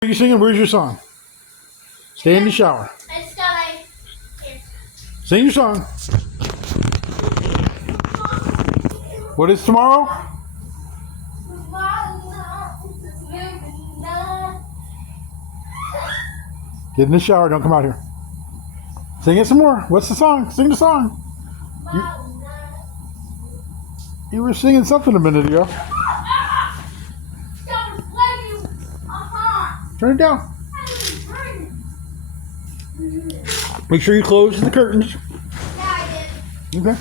What are you singing? Where's your song? Stay in the shower. It's got like Sing your song. What is tomorrow? Get in the shower. Don't come out here. Sing it some more. What's the song? Sing the song. You were singing something a minute ago. Turn it down. Make sure you close the curtains. Okay.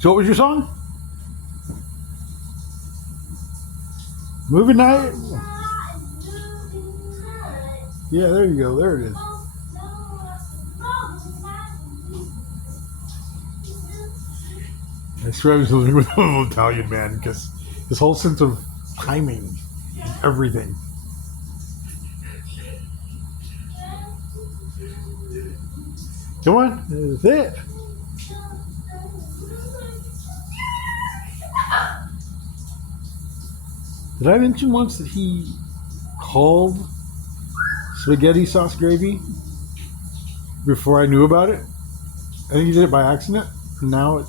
So what was your song? Movie night. Yeah, there you go. There it is. I swear I was living with a little Italian man because his whole sense of timing, everything. Come on, that's it. Did I mention once that he called spaghetti sauce gravy before I knew about it? I think he did it by accident. Now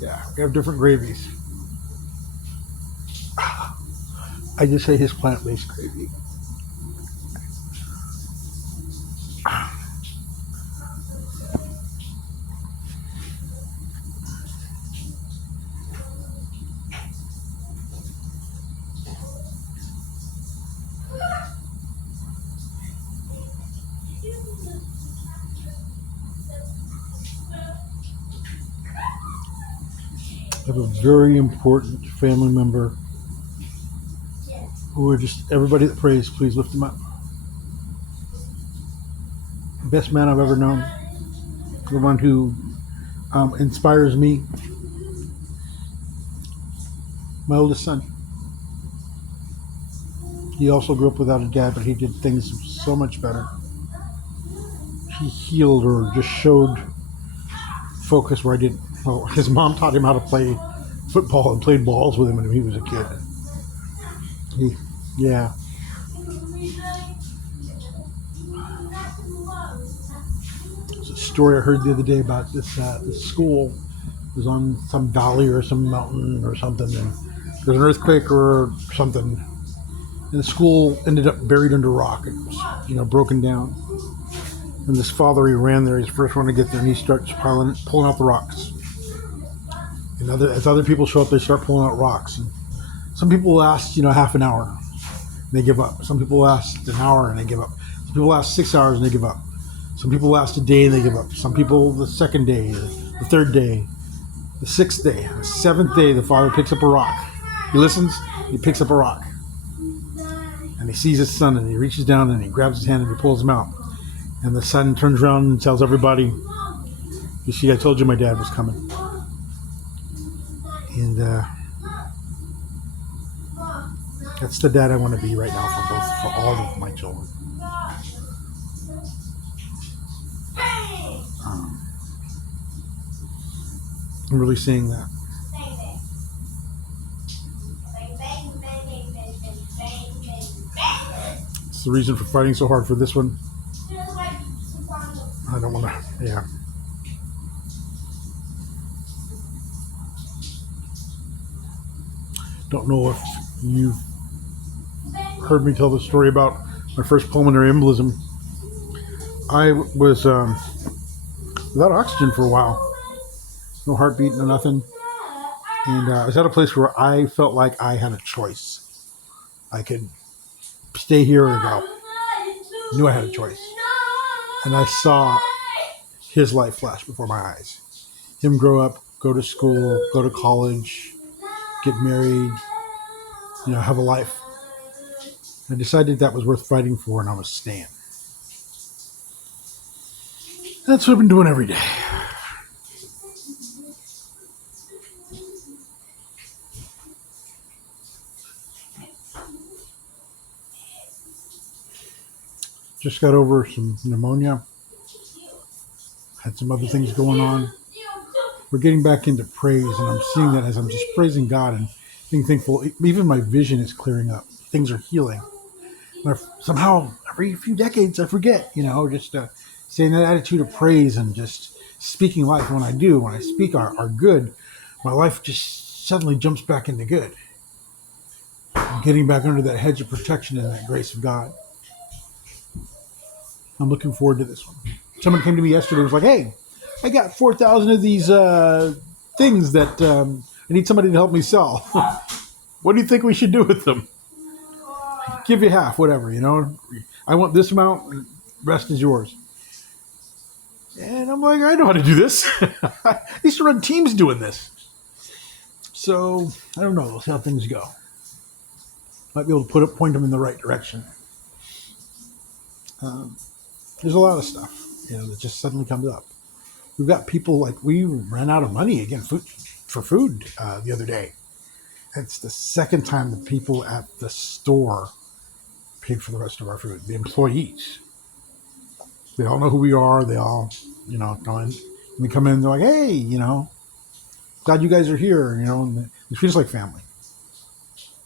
we have different gravies. I just say his plant-based gravy. I have a very important family member who are just everybody that prays, please lift him up. Best man I've ever known. The one who inspires me. My oldest son. He also grew up without a dad, but he did things so much better. He healed or just showed focus where I didn't. Well, his mom taught him how to play football and played balls with him when he was a kid. Yeah. There's a story I heard the other day about this school. It was on some valley or some mountain or something, and there was an earthquake or something, and the school ended up buried under rock. It was, broken down. And this father, he ran there. He's the first one to get there, and he starts pulling out the rocks. And as other people show up, they start pulling out rocks. And some people last, half an hour, and they give up. Some people last an hour, and they give up. Some people last 6 hours, and they give up. Some people last a day, and they give up. Some people the second day, the third day, the sixth day, the seventh day, the father picks up a rock. He listens, he picks up a rock. And he sees his son, and he reaches down, and he grabs his hand, and he pulls him out. And the son turns around and tells everybody, you see, I told you my dad was coming. And that's the dad I want to be right now for all of my children. I'm really seeing that. It's the reason for fighting so hard for this one. I don't want to, yeah. Don't know if you've heard me tell the story about my first pulmonary embolism. I was without oxygen for a while. No heartbeat, no nothing. And I was at a place where I felt like I had a choice. I could stay here or go. I knew I had a choice. And I saw his life flash before my eyes. Him grow up, go to school, go to college, get married, have a life. I decided that was worth fighting for, and I was staying. That's what I've been doing every day. Just got over some pneumonia. Had some other things going on. We're getting back into praise, and I'm seeing that as I'm just praising God and being thankful. Even my vision is clearing up. Things are healing. And somehow, every few decades, I forget, just saying that attitude of praise and just speaking life. When I speak our good, my life just suddenly jumps back into good. I'm getting back under that hedge of protection and that grace of God. I'm looking forward to this one. Someone came to me yesterday and was like, hey, I got 4,000 of these things that I need somebody to help me sell. What do you think we should do with them? Give you half, whatever, I want this amount, rest is yours. And I'm like, I know how to do this. I used to run teams doing this. So, I don't know. We'll see how things go. Might be able to point them in the right direction. There's a lot of stuff, that just suddenly comes up. We've got people like we ran out of money again for food the other day. It's the second time the people at the store paid for the rest of our food. The employees. They all know who we are. They all, come in. We come in, they're like, hey, glad you guys are here, and they treat us like family.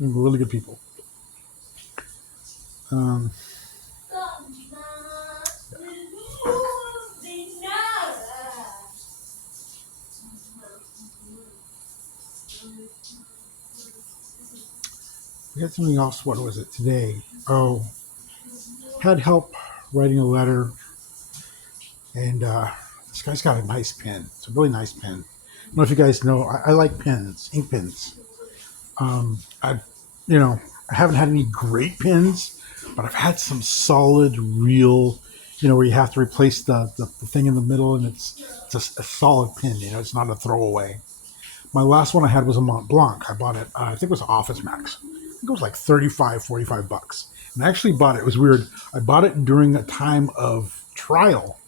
We're really good people. We had something else. What was it today? Oh, had help writing a letter, and this guy's got a nice pen. It's a really nice pen. I don't know if you guys know. I like pens, ink pens. I haven't had any great pens, but I've had some solid, real, where you have to replace the thing in the middle, and it's a solid pen. It's not a throwaway. My last one I had was a Mont Blanc. I bought it. I think it was Office Max. I think it was like $35-$45. And I actually bought it. It was weird. I bought it during a time of trial.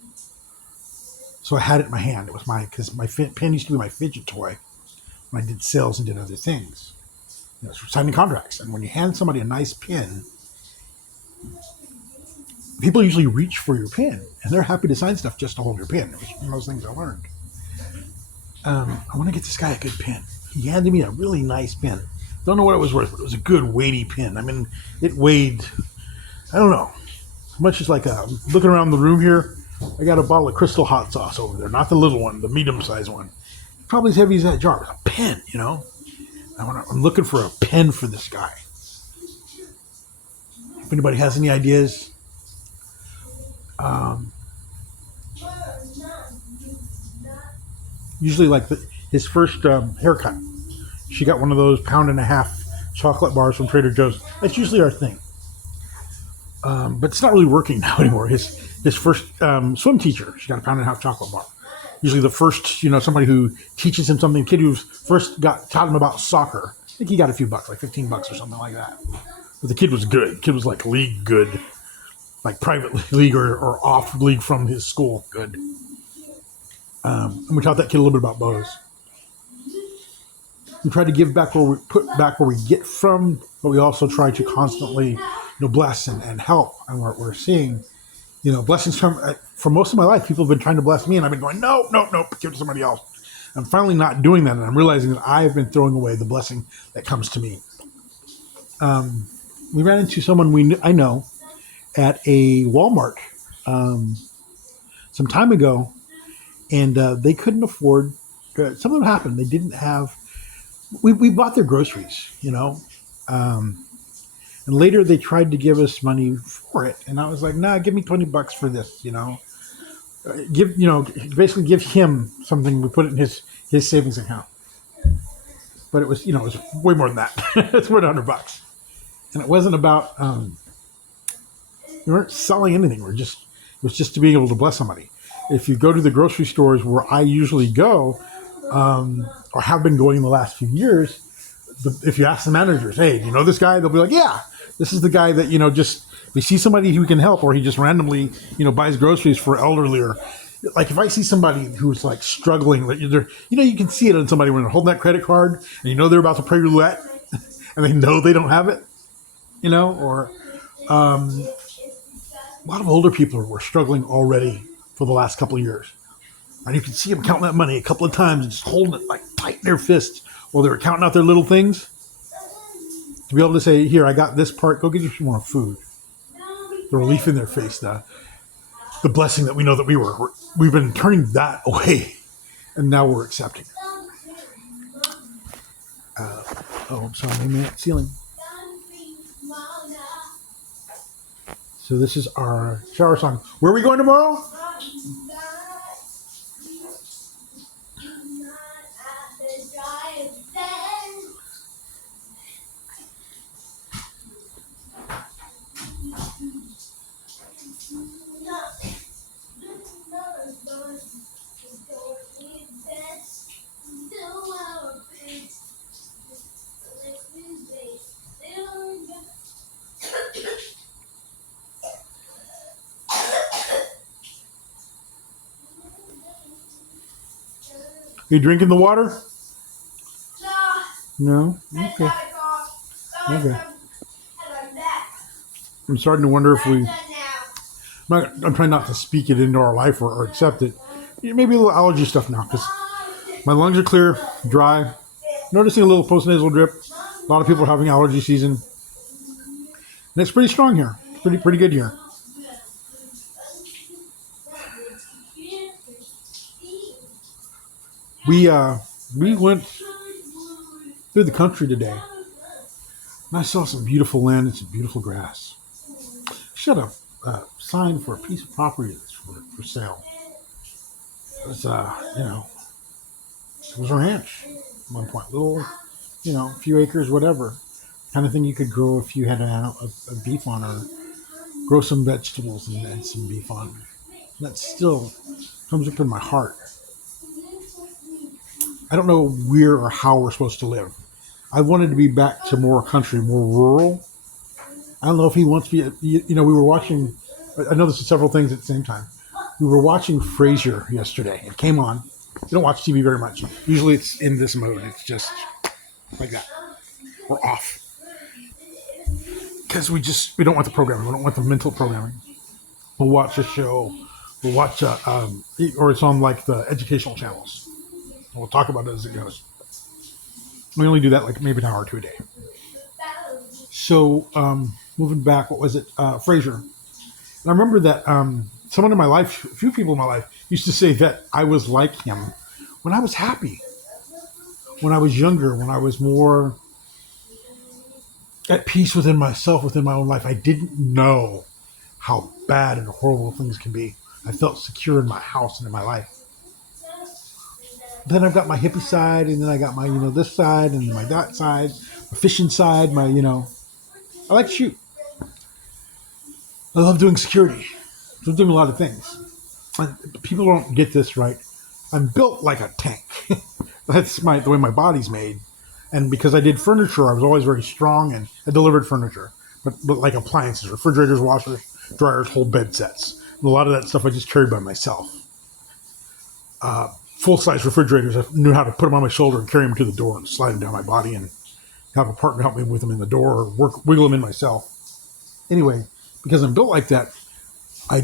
So I had it in my hand. It was because my pen used to be my fidget toy when I did sales and did other things. Signing contracts. And when you hand somebody a nice pen, people usually reach for your pen. And they're happy to sign stuff just to hold your pen. It was one of those things I learned. I want to get this guy a good pen. He handed me a really nice pen. Don't know what it was worth, but it was a good weighty pen. I mean, it weighed, I don't know, how much is like looking around the room here, I got a bottle of Crystal hot sauce over there. Not the little one, the medium-sized one. Probably as heavy as that jar. It was a pen, I'm looking for a pen for this guy. If anybody has any ideas, usually like his first haircut, she got one of those 1.5-pound chocolate bars from Trader Joe's. That's usually our thing. But it's not really working now anymore. His first swim teacher, she got a 1.5-pound chocolate bar. Usually the first, somebody who teaches him something, kid who first taught him about soccer. I think he got a few bucks, like $15 or something like that. But the kid was good. The kid was like league good, like private league or off league from his school good. And we taught that kid a little bit about bows. We try to give back where we get from, but we also try to constantly, bless and help. And we're seeing, blessings for most of my life. People have been trying to bless me, and I've been going, no, give it to somebody else. I'm finally not doing that, and I'm realizing that I've been throwing away the blessing that comes to me. We ran into someone I know at a Walmart some time ago, and they couldn't afford. Something happened. They didn't have. We bought their groceries, and later they tried to give us money for it, and I was like, "Nah, give me $20 for this," basically give him something. We put it in his savings account, but it was, it was way more than that. It's worth $100, and it wasn't about. We weren't selling anything. It was just to be able to bless somebody. If you go to the grocery stores where I usually go. Or have been going in the last few years, if you ask the managers, hey, do you know this guy? They'll be like, yeah, this is the guy that, just, if we see somebody who can help, or he just randomly, buys groceries for elderly, or like if I see somebody who's like struggling, you can see it on somebody when they're holding that credit card and they're about to play roulette and they know they don't have it, or a lot of older people were struggling already for the last couple of years. And you can see them counting that money a couple of times and just holding it like tight in their fist while they were counting out their little things. To be able to say, here, I got this part, go get you some more food. the relief in their face, the blessing that we know that we've been turning that away, and now we're accepting it. Oh, I'm sorry, man, ceiling. So this is our shower song. Where are we going tomorrow? Are you drinking the water? No? Okay. Okay. I'm starting to wonder if I'm trying not to speak it into our life or accept it. Maybe a little allergy stuff now because my lungs are clear, dry. Noticing a little postnasal drip. A lot of people are having allergy season. And it's pretty strong here. Pretty good here. We went through the country today, and I saw some beautiful land and some beautiful grass. She had a sign for a piece of property that's for sale. It was, it was a ranch at one point, little, a few acres, whatever, kind of thing you could grow if you had a beef on, or grow some vegetables and some beef on. That still comes up in my heart. I don't know where or how we're supposed to live. I wanted to be back to more country, more rural. I don't know if he wants to be, we were watching, I know this is several things at the same time. We were watching Frasier yesterday. It came on. We don't watch TV very much. Usually it's in this mode. It's just like that. We're off. Because we don't want the programming. We don't want the mental programming. We'll watch a show. We'll watch, or it's on like the educational channels. We'll talk about it as it goes. We only do that like maybe an hour or two a day. So, moving back, what was it? Frasier. And I remember that someone in my life, a few people in my life, used to say that I was like him when I was happy, when I was younger, when I was more at peace within myself, within my own life. I didn't know how bad and horrible things can be. I felt secure in my house and in my life. Then I've got my hippie side, and then I got my, this side, and my that side, my fishing side, my, I like to shoot. I love doing security. So I'm doing a lot of things. And people don't get this right. I'm built like a tank. That's the way my body's made. And because I did furniture, I was always very strong, and I delivered furniture. But like appliances, refrigerators, washers, dryers, whole bed sets. And a lot of that stuff I just carried by myself. Full-size refrigerators, I knew how to put them on my shoulder and carry them to the door and slide them down my body and have a partner help me with them in the door or wiggle them in myself. Anyway, because I'm built like that, I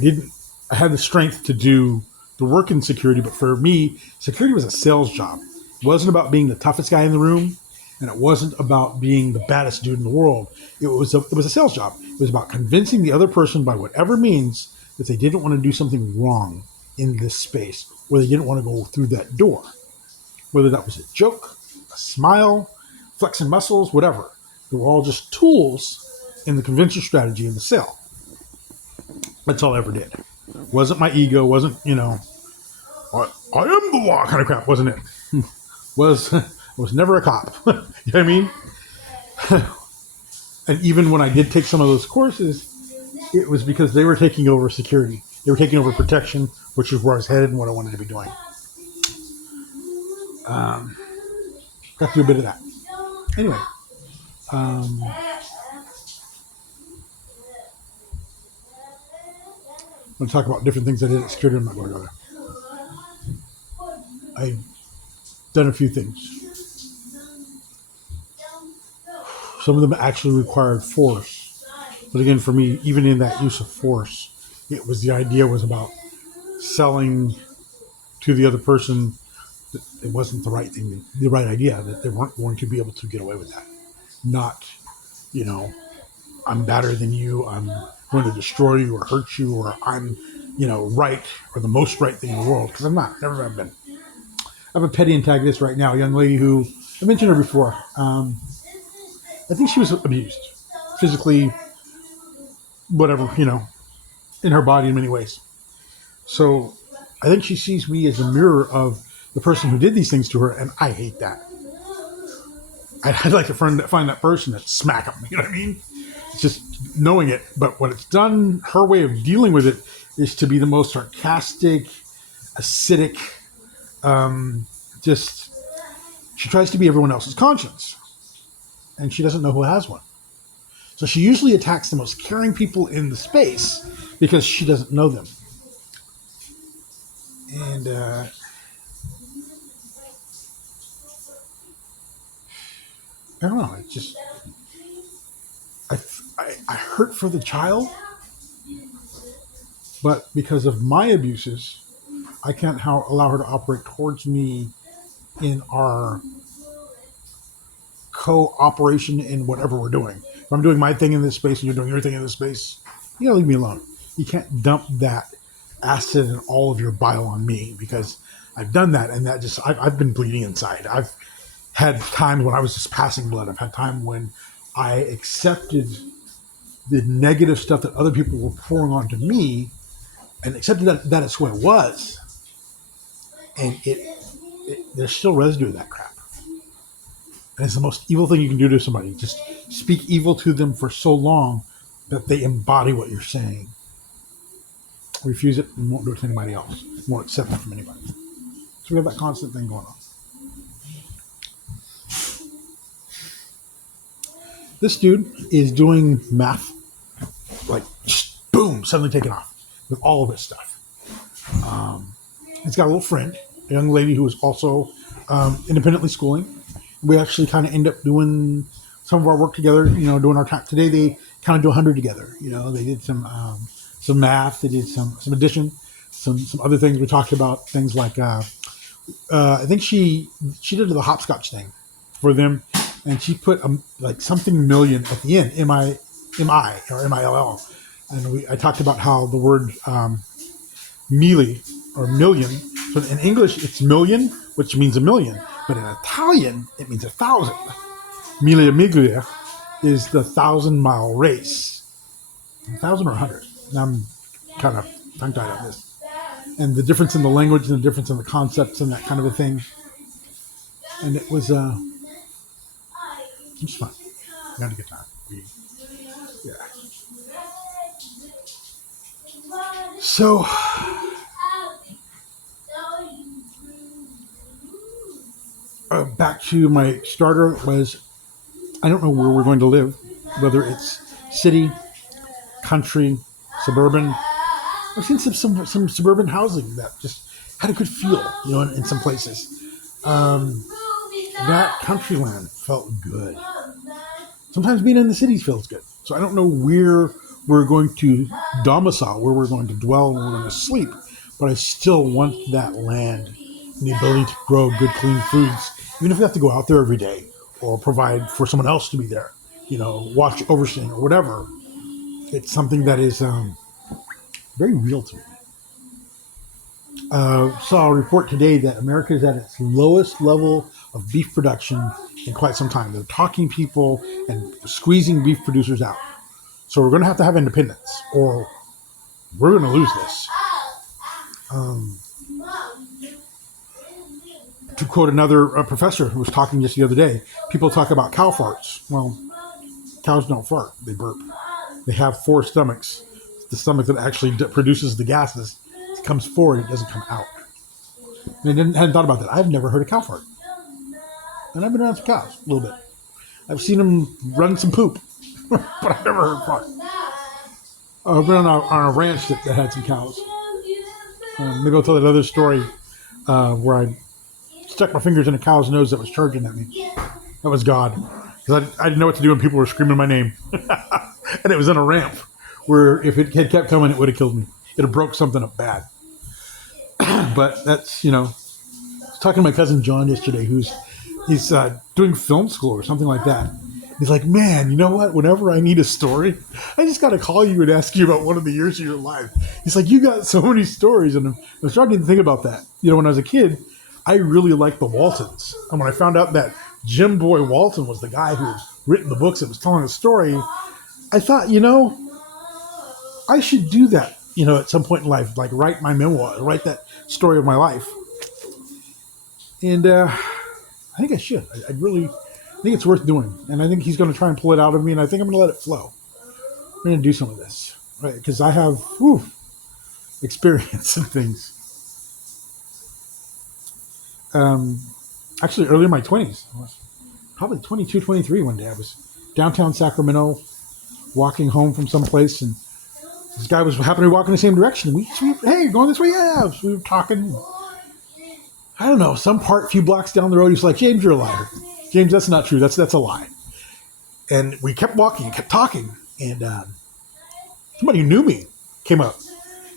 had the strength to do the work in security, but for me, security was a sales job. It wasn't about being the toughest guy in the room, and it wasn't about being the baddest dude in the world. It was a sales job. It was about convincing the other person by whatever means that they didn't want to do something wrong in this space, or they didn't want to go through that door. Whether that was a joke, a smile, flexing muscles, whatever. They were all just tools in the convention strategy in the sale. That's all I ever did. Wasn't my ego, wasn't, I am the law kind of crap, wasn't it? was never a cop. You know what I mean? And even when I did take some of those courses, it was because they were taking over security. They were taking over protection, which is where I was headed and what I wanted to be doing. Got to do a bit of that. Anyway. I'm going to talk about different things I did at security. I'm not going to go there. I've done a few things. Some of them actually required force. But again, for me, even in that use of force, the idea was about selling to the other person that it wasn't the right thing, the right idea, that they weren't going to be able to get away with that. Not, I'm better than you. I'm going to destroy you or hurt you, or I'm, right, or the most right thing in the world, because I'm not. Never have been. I have a petty antagonist right now, a young lady who I mentioned her before. I think she was abused physically, whatever, in her body in many ways. So I think she sees me as a mirror of the person who did these things to her, and I hate that. I'd like to find that person and smack them. You know what I mean? It's just knowing it. But what it's done, her way of dealing with it is to be the most sarcastic, acidic, just, she tries to be everyone else's conscience. And she doesn't know who has one. So she usually attacks the most caring people in the space because she doesn't know them. And I don't know. It's just I hurt for the child, but because of my abuses, I can't allow her to operate towards me in our cooperation in whatever we're doing. If I'm doing my thing in this space and you're doing your thing in this space, you gotta leave me alone. You can't dump that acid and all of your bile on me, because I've done that, and that just I've been bleeding inside. I've had times when I was just passing blood. I've had time when I accepted the negative stuff that other people were pouring onto me, and accepted that it's what it was. And there's still residue of that crap. And it's the most evil thing you can do to somebody. Just speak evil to them for so long that they embody what you're saying. Refuse it and won't do it to anybody else. Won't accept it from anybody. So we have that constant thing going on. This dude is doing math, like just boom, suddenly taking off with all of his stuff. He's got a little friend, a young lady who is also independently schooling. We actually kind of end up doing some of our work together, doing our time. Today they kind of do 100 together. They did some math, they did some addition, some other things. We talked about things like, I think she did the hopscotch thing for them, and she put like something million at the end, M-I or M-I-L-L. And I talked about how the word mille or million, so in English it's million, which means a million, but in Italian it means 1,000. Mille miglia is the 1,000-mile race. 1,000 or 100. Now I'm kind of tongue-tied on this. And the difference in the language and the difference in the concepts and that kind of a thing. And it was it's fun. We had a good time. Yeah. So back to my starter was, I don't know where we're going to live, whether it's city, country, suburban. I've seen some suburban housing that just had a good feel, in some places. That country land felt good. Sometimes being in the cities feels good. So I don't know where we're going to domicile, where we're going to dwell, where we're going to sleep, but I still want that land and the ability to grow good, clean foods, even if we have to go out there every day or provide for someone else to be there, watch, overseeing, or whatever. It's something that is very real to me. Saw a report today that America is at its lowest level of beef production in quite some time. They're talking people and squeezing beef producers out. So we're going to have independence, or we're going to lose this. To quote another professor who was talking just the other day, people talk about cow farts. Well, cows don't fart, they burp. They have 4 stomachs. The stomach that actually produces the gases comes forward, it doesn't come out. And I hadn't thought about that. I've never heard a cow fart. And I've been around some cows a little bit. I've seen them run some poop, but I've never heard fart. I've been on a ranch that had some cows. Maybe I'll tell that other story where I stuck my fingers in a cow's nose that was charging at me. That was God. Because I didn't know what to do when people were screaming my name. And it was in a ramp where if it had kept coming, it would have killed me. It would have broke something up bad. But that's, I was talking to my cousin John yesterday, he's doing film school or something like that. He's like, man, you know what? Whenever I need a story, I just got to call you and ask you about one of the years of your life. He's like, you got so many stories. And I'm starting to think about that. When I was a kid, I really liked the Waltons. And when I found out that Jim Boy Walton was the guy who had written the books that was telling the story, I thought, I should do that, at some point in life, like write my memoir, write that story of my life. And I think I should. I really think it's worth doing. And I think he's going to try and pull it out of me, and I think I'm going to let it flow. I'm going to do some of this, right? Because I have experience and things. Actually, early in my 20s, I was probably 22, 23 one day. I was downtown Sacramento, walking home from someplace, and this guy was happening to walk in the same direction. Hey, you're going this way? Yeah. So we were talking. I don't know, a few blocks down the road, he's like, James, you're a liar. James, that's not true. That's a lie. And we kept walking, kept talking, and somebody who knew me came up.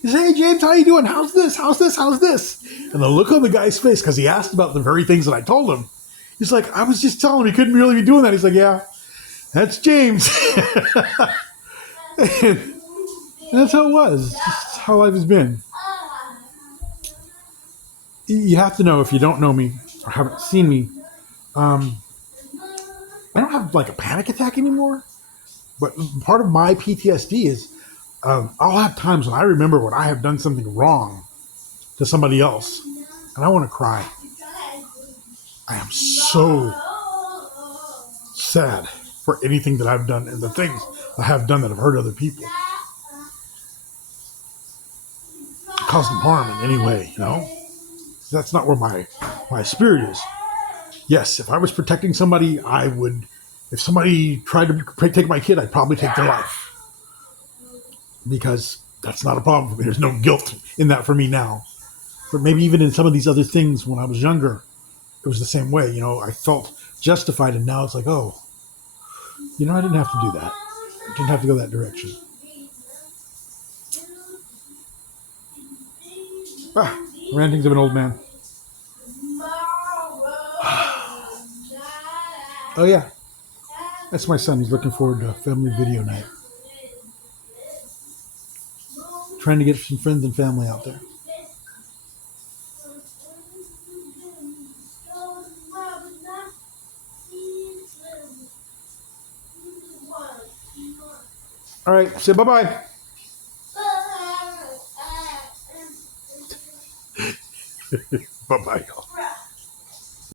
He said, hey, James, how you doing? How's this? How's this? How's this? And the look on the guy's face, because he asked about the very things that I told him, he's like, I was just telling him he couldn't really be doing that. He's like, yeah, that's James. And that's how it was. Just how life has been. You have to know, if you don't know me or haven't seen me, I don't have like a panic attack anymore. But part of my PTSD is I'll have times when I remember when I have done something wrong to somebody else, and I want to cry. I am so sad for anything that I've done and the things I have done that have hurt other people. Caused them harm in any way, That's not where my spirit is. Yes, if I was protecting somebody, I would. If somebody tried to take my kid, I'd probably take their life. Because that's not a problem for me. There's no guilt in that for me now. But maybe even in some of these other things when I was younger, it was the same way. I felt justified, and now it's like, I didn't have to do that. I didn't have to go that direction. Rantings of an old man. Oh, yeah. That's my son. He's looking forward to family video night. Trying to get some friends and family out there. All right. Say bye-bye. Bye-bye, y'all.